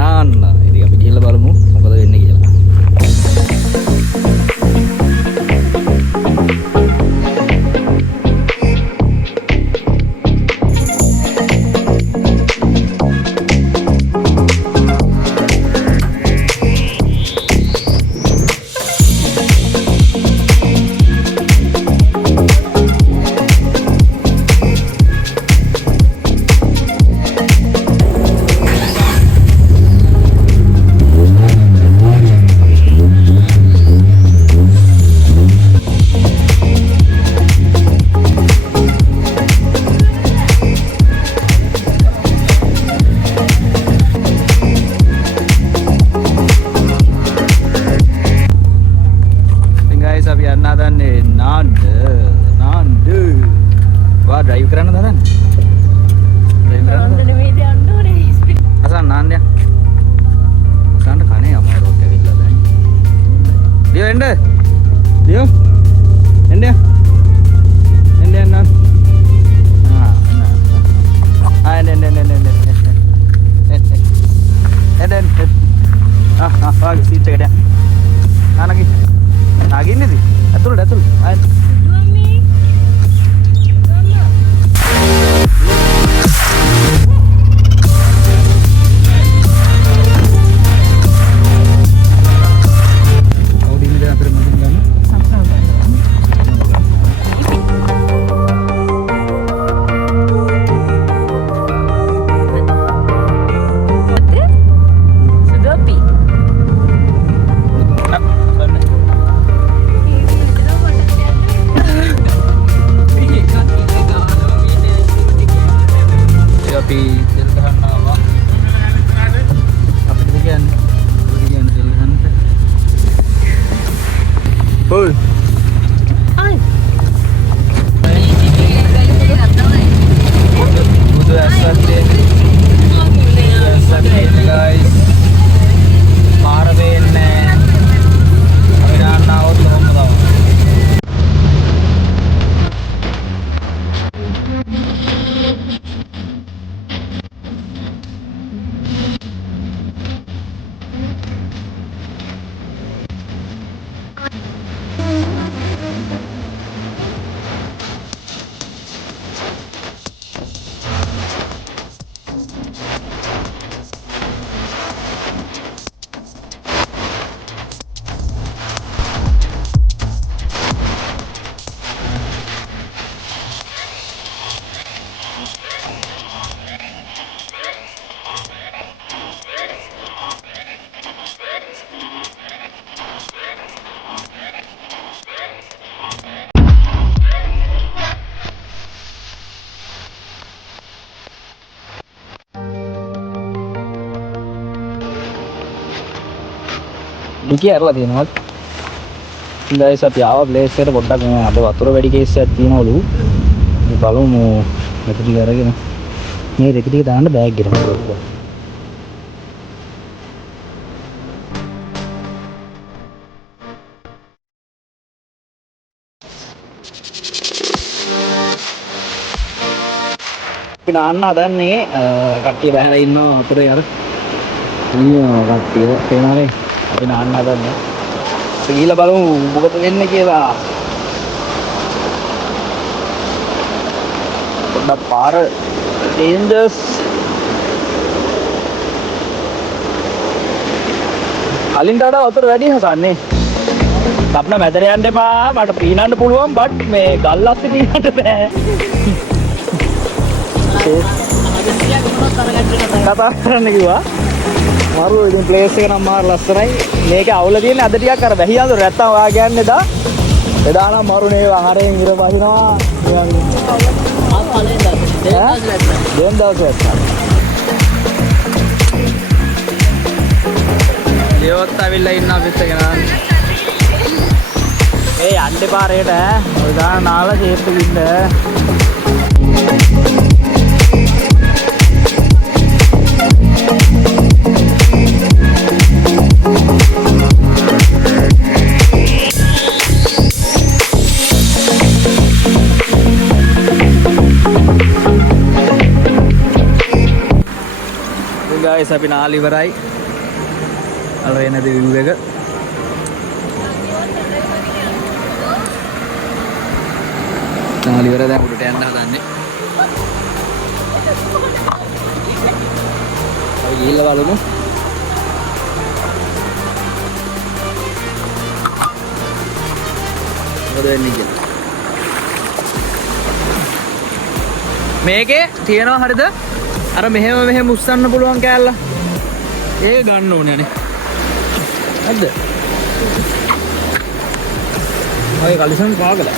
නාන්න. ඉතින් අපි ගිහලා බලමු මොකද වෙන්නේ කියලා. ड्राइव कराना था ड्राइव कराना असा नान दिया असा खाने हमारे रोटे विला था दियो एंडे दियो एंडे एंडे नान हाँ हाँ एंडे एंडे एंडे एंडे एंडे हाँ हाँ हाँ सीट चेक दिया हाँ लगी आगे नहीं थी अतुल अतुल डिकी අරලා තියෙනවා. ඉතින් අපි ආව ප්ලේස් එකට පොඩ්ඩක් මේ අද වතුර වැඩි කේස් එකක් තියෙනවලු. අපි බලමු මෙතන ටික අරගෙන මේ රෙදි ටික දාන්න බෑග් එකට මොකද. අපි නාන්න හදන්නේ කට්ටිය බහැලා ඉන්නවා වතුරේ අර. අයියෝ කට්ටිය පේනවනේ. අපි නාන්න හදන්නේ. ගිහලා බලමු මොකද වෙන්නේ කියලා. පොඩ්ඩක් පාර ඩේන්ජර්ස්. කලින්ට වඩා වතුර වැඩි හසන්නේ. අප්න මැදට යන්න එපා. මට පීනන්න පුළුවන් බට් මේ ගල් අස්සේ පීනන්න බෑ. කතා කරන්න කිව්වා. මාරු ඉතින් ප්ලේස් එක නම් මාර ලස්සනයි. මේකේ අවුල තියෙන්නේ අද ටිකක් අර බැහියන්ද නැත්තම් ඔයා කියන්නේ දා. එදා නම් මරුනේ ආහාරයෙන් ඉර බහිනවා. දෙන් දවස් ලියොත් ඇවිල්ලා ඉන්න අපිත් එක නා. ඒ යන්න පාරේට ඔය ගාන නාලා ෂේප් එකකින් ඉන්න. guys අපි නාල ඉවරයි. අර එන view එක. නාල ඉවර දැන් උඩට යන්න හදන්නේ. අපි ගිහිල්ලා බලමු. මොකද වෙන්නේ කියලා. මේකේ තියනවා හරිද? අර මෙහෙම උස්සන්න පුළුවන් කෑල්ල. ඒක ගන්න ඕනේ නේ. හරිද? ඔය කලිසම් පාගලා.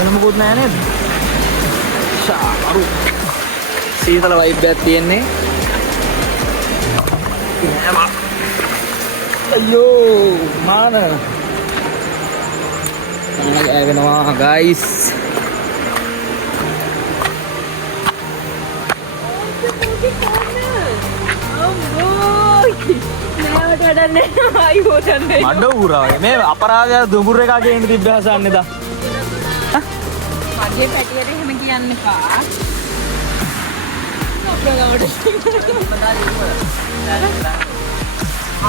එන මොකුත් නෑ නේද? ෂාරු. සීතල වයිබ් එකක් තියෙන්නේ. අයියෝ මාන. වෙනවා guys. මඩ ඌරාගේ මේ අපරාධය දුඹුර එකා ගේන්න තිබ්බ හසන්නේ දා. මගේ පැටියට එහෙම කියන්න එපා.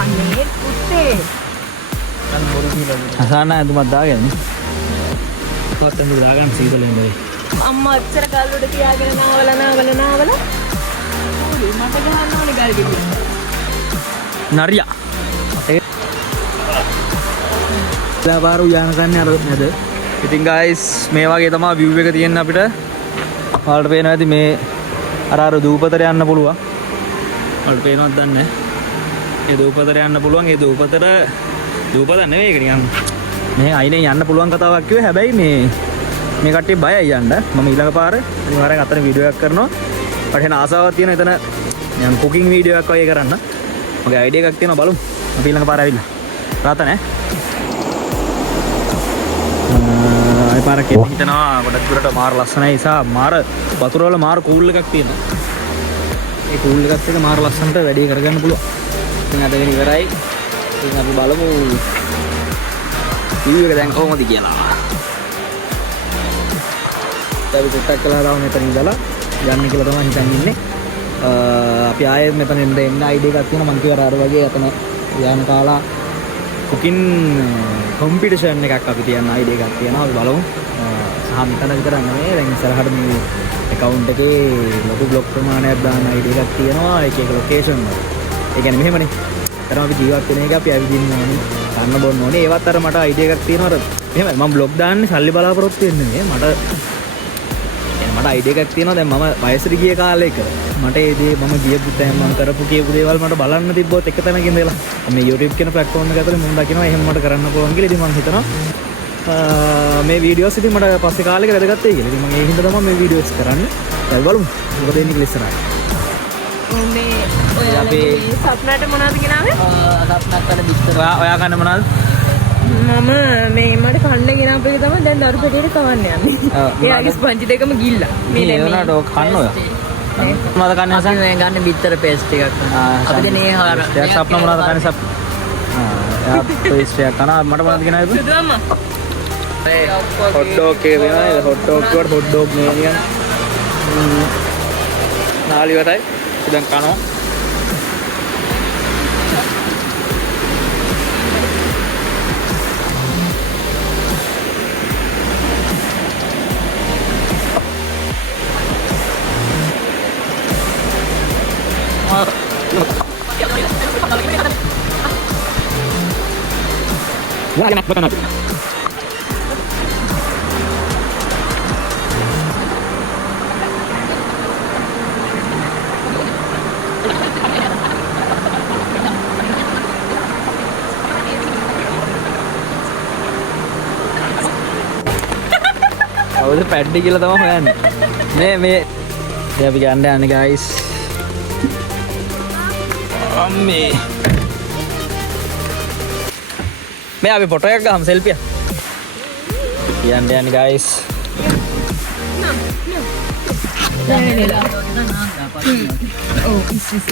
අනේ පුතේ. හසන්න ඇඳුමක් දාගෙන. කොහොමද මුල දාගන්න සීතලෙන් වෙයි. අම්මා අච්චර ගල් උඩ තියාගෙන නාවල. මට ගහන්න ඕනේ ගල් ගෙඩිය. නරියා. ලාපාරු යන ගන්නේ අර නේද? ඉතින් guys මේ වගේ තමයි view එක තියෙන්නේ අපිට. ඔයාලට පේනවා ඇති මේ අර දූපතට යන්න පුළුවන්. ඔයාලට පේනවද දන්නේ නැහැ. ඒ දූපතට යන්න පුළුවන්. ඒ දූපත නෙවෙයි ඒක නිකන් මේ අයිනේ යන්න පුළුවන් කතාවක් කිව්වේ. හැබැයි මේ කට්ටිය බයයි යන්න. මම ඊළඟ පාර අනිවාර්යෙන් අතන වීඩියෝ එකක් කරනවා. මට එන ආසාවක් තියෙන එතන නිකන් කුකින් වීඩියෝ එකක් වගේ කරන්න. මගේ අයිඩියා එකක් තියෙනවා බලමු. අපි ඊළඟ පාර ඇවිල්ලා. රාත නැහැ. අය පාරක් හිතනවා ගොඩක් දුරට මාර ලස්සනයි නිසා මාර වතුර වල මාර කූල් එකක් තියෙනවා. ඒ කූල් එකත් එක මාර ලස්සනට වැඩි කරගන්න පුළුවන්. ඉතින් අද වෙන ඉවරයි. ඉතින් අපි බලමු view එක දැන් කොහොමද කියලා. අපි චුට්ටක් කළා දාමු මෙතන ඉඳලා යන්න කියලා තමයි හිතන් ඉන්නේ. අපි ආයෙත් මෙතන එන්න අයිඩියා එකක් තියෙනවා. මම කියවර අර වගේ අතන යාම කාලා කුකින් කොම්පිටිෂන් එකක් අපි තියන්න අයිඩියා එකක් තියෙනවා. අපි බලමු. සහ මෙතන විතර නෙමෙයි දැන් ඉස්සරහට මේ account එකේ ලොකු බ්ලොග් ප්‍රමාණයක් දාන්න අයිඩියා එකක් තියෙනවා. එක ලොකේෂන් වල. ඒ කියන්නේ මෙහෙමනේ. අතන අපි ජීවත් වෙන එක අපි ඇවිදින්න ඕනේ. කන්න බොන්න ඕනේ. ඒවත් අර මට අයිඩියා එකක් තියෙනවා. එහෙමයි මම බ්ලොග් දාන්නේ සල්ලි බලාපොරොත්තු වෙන්නේ නේ. මට අයිඩියා එකක් තියෙනවා. දැන් මම වයසට ගිය කාලෙක මට ඒ දේ මම ගියපු තැන් මම කරපු කියපු දේවල් මට බලන්න තිබ්බොත් එක තැනක ඉඳලා මේ YouTube කියන platform එක ඇතුලේ මම දකිනවා එහෙම මට කරන්න පුළුවන් කියලා. ඉතින් මම හිතනවා මේ වීඩියෝස් ඉතින් මට පස්සේ කාලෙක වැදගත් වෙයි කියලා. ඉතින් මම ඒ හින්දා තමයි මේ වීඩියෝස් කරන්නේ. දැන් බලමු මොකද වෙන්නේ කියලා ඉස්සරහට. මේ ඔය අපි සප්නට මොනවද ගෙනාවේ? සප්නත් වල බිස්තර. ඔයා කන්න මොනවද? මම මේ මට කන්න ගෙනාපු එක තමයි දැන් දරු පෙටේට කවන්න යන්නේ. එයාගේ ස්පන්ජ් දෙකම ගිල්ලා. මේ නේනට ඔය කන්න ඔය. මොනවද කන්නේ අසන්? මේ ගන්න බිත්තර පේස්ට් එකක්. අපි දැන් ඒ හාර. එයා සප්න මොනවද කන්නේ සප්? එයා පේස්ට් එකක් කනවා. මට මොනවද ගෙනාවේ? සුදු අම්මා. හොට් ඩොග් එක වෙනවා. හොට් ඩොග් කොට හොට් ඩොග් මේ නිකන් නාලි වටයි. දැන් කනවා. Wala na, baka na. අවුද පැඩ්ඩි කියලා තමයි හොයන්නේ. මේ දැන් අපි ගන්න යන්නේ guys. අම්මේ මේ අපි ෆොටෝ එකක් ගහමු සෙල්ෆිය. යන්න guys. Oh, it's just